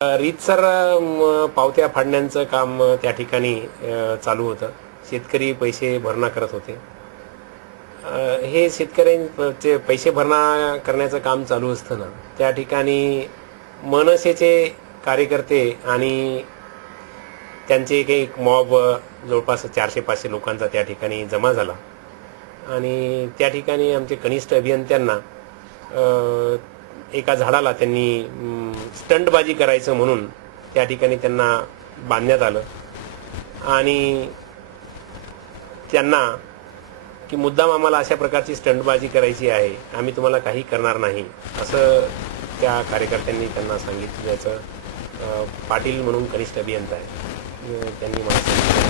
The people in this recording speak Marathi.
रीतसर पावत्या फाडण्याचं काम त्या ठिकाणी चालू होतं. शेतकरी पैसे भरणा करत होते. हे शेतकऱ्यांचे पैसे भरणा करण्याचं काम चालू असताना त्या ठिकाणी मनसेचे कार्यकर्ते आणि त्यांचे काही मॉब जवळपास चारशे पाचशे लोकांचा त्या ठिकाणी जमा झाला. आणि त्या ठिकाणी आमचे कनिष्ठ अभियंत्यांना एका झाडाला त्यांनी स्टंटबाजी करायचं म्हणून त्या ठिकाणी त्यांना बांधण्यात आलं. आणि त्यांना की मुद्दाम आम्हाला अशा प्रकारची स्टंटबाजी करायची आहे आम्ही तुम्हाला काही करणार नाही असं त्या कार्यकर्त्यांनी त्यांना सांगितलं ज्याचं पाटील म्हणून कनिष्ठ अभियंता आहे. त्यांनी मला सांगितलं.